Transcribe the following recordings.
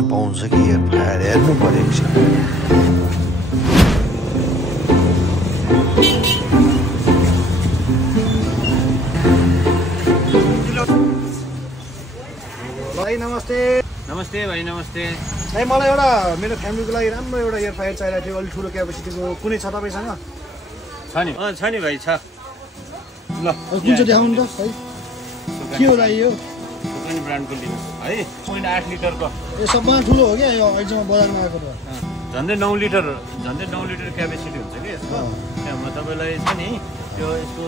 दाम पाउँछ कि एयर फ्रायर हेर्नु पर्यो एकछिन। भाइ नमस्ते। नमस्ते भाइ नमस्ते। भाइ मलाई एउटा मेरो फ्यामिलीको लागि राम्रो एउटा एयर फ्रायर चाहिएको थियो, अलिक ठुलो क्यापेसिटीको कुनै छ तपाईँसँग? छ नि भाइ छ। ल कुन चाहिँ देखाउनु त है? के हो दाइ यो? सुकानी ब्रान्डको लिनुहोस् है। 0.8 लिटरको। यो सबभन्दा ठुलो हो क्या यो अहिलेसम्म बजारमा आएको त? झन्डै 9 लिटर क्यापेसिटी हुन्छ कि यसको। म तपाईँलाई छ नि त्यो यसको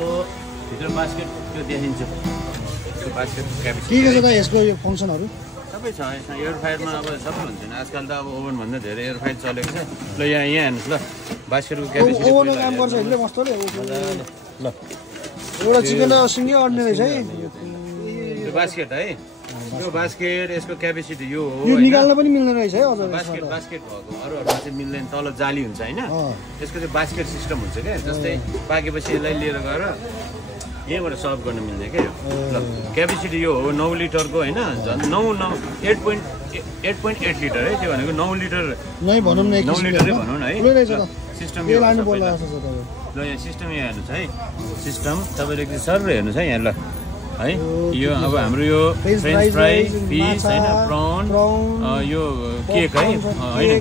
भित्र बास्केट त्यो देखिन्छ। त्यो बास्केट क्यापेसिटी के छ दाइ यसको यो फङ्सनहरू? सबै छ यसमा। एयर फ्रायरमा अब सबै हुन्छ नि आजकल त अब ओभन भन्दा धेरै एयर फ्रायर चलेको छ। ल यहाँ हेर्नुहोस् ल बास्केटको क्यापेसिटी ओभनमा काम गर्छ यसले मस्तले। ल एउटा चिकन र सिङ्गै अड्ने रहेछ है त्यो बास्केट है। यो बास्केट यसको क्यापेसिटी यो हो। यो निकाल्न पनि मिल्ने रहेछ है अझ। बास्केट भएको अरूहरूमा चाहिँ मिल्दैन, तल जाली हुन्छ होइन। यसको चाहिँ बास्केट सिस्टम हुन्छ क्या, जस्तै पाकेपछि यसलाई लिएर गएर यहीँबाट सर्भ गर्न मिल्ने क्या यो। ल क्यापेसिटी यो हो 9 लिटरको होइन। 8.8 लिटर है। त्यो भनेको 9 लिटर नै भनौँ न, 9 लिटरै भनौँ न है। सिस्टम यो लानु पर्ला ल यहाँ सिस्टम यहाँ हेर्नुहोस् है। सिस्टम तपाईँले एकचोटि सर हेर्नुहोस् है यहाँ। ल है यो अब हाम्रो यो फ्रेन्च फ्राई, फिस होइन, प्रन, यो केक है होइन,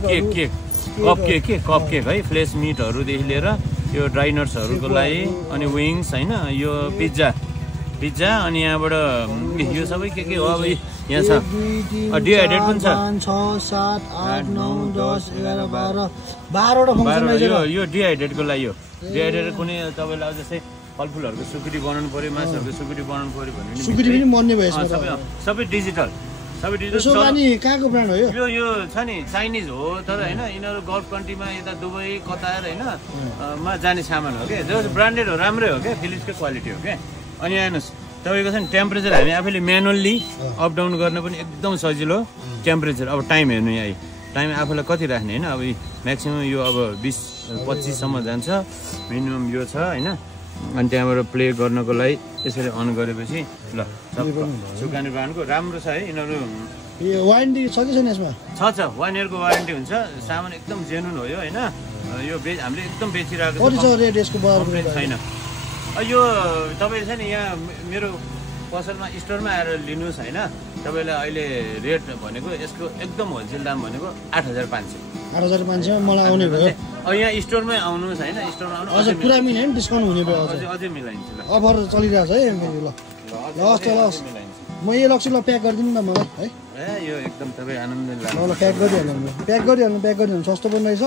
कप केक है, फ्लेस मिटहरूदेखि लिएर यो ड्राई नट्सहरूको लागि, अनि विङ्स होइन, यो पिज्जा अनि यहाँबाट यो सबै के हो अब यहाँ छ। डिहाइड्रेट पनि छ। 6, 7, 8, 9, 10, 11, 12 यो डिहाइड्रेटको लागि हो। डिहाइड्रेट कुनै तपाईँलाई अब जस्तै फलफुलहरूको सुकुटी बनाउनु पऱ्यो, माछाहरूको सुकुटी बनाउनु पऱ्यो भने सुकुटी पनि बन्ने भयो सबै डिजिटल। कहाँको ब्रान्ड हो यो? यो छ नि चाइनिज हो, तर होइन यिनीहरू गल्फ कन्ट्रीमा यता दुबई कतार होइन मा जाने सामान हो क्या। जो ब्रान्डेड हो, राम्रै हो क्या, फिलिप्सकै क्वालिटी हो क्या। अनि हेर्नुहोस् तपाईँको छ नि टेम्परेचर हामी आफैले म्यानुअल्ली अप डाउन गर्न पनि एकदम सजिलो। टेम्परेचर अब टाइम हेर्नु यहाँ टाइम आफूलाई कति राख्ने होइन। अब म्याक्सिमम् यो अब 20-25सम्म जान्छ मिनिमम यो छ होइन। अनि त्यहाँबाट प्ले गर्नको लागि यसरी अन गरेपछि ल सुकानी ब्रान्डको राम्रो छ है। यिनीहरू वारेन्टी छ कि छैन यसमा? छ 1 इयरको वारेन्टी हुन्छ। सामान एकदम जेन्युन हो यो होइन। यो हामीले एकदम बेचिरहेको छैन। यो तपाईँ छ नि यहाँ मेरो पसलमा स्टोरमा आएर लिनुहोस् होइन। तपाईँलाई अहिले रेट भनेको यसको एकदम होलसेल दाम भनेको 8,500। 8,500 मलाई आउने भयो। यहाँ स्टोरमै आउनुहोस् होइन। स्टोरमा आउनु अझ पुरा मिल्यो नि, डिस्काउन्ट हुने भयो। अझै मिलाइन्छ। अफर चलिरहेछ है मेरो। ल हस् म यो लक्ष्य ल प्याक गरिदिनु न मलाई है। यो एकदम तपाईँ आनन्दले ल प्याक गरिहाल्नु। सस्तो पनि रहेछ,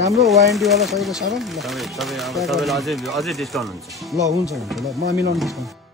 राम्रो वारेन्टीवाला सहितको सामान। ल तपाईँलाई अझै डिस्काउन्ट हुन्छ। ल हुन्छ ल म मिलाउनु डिस्काउन्ट।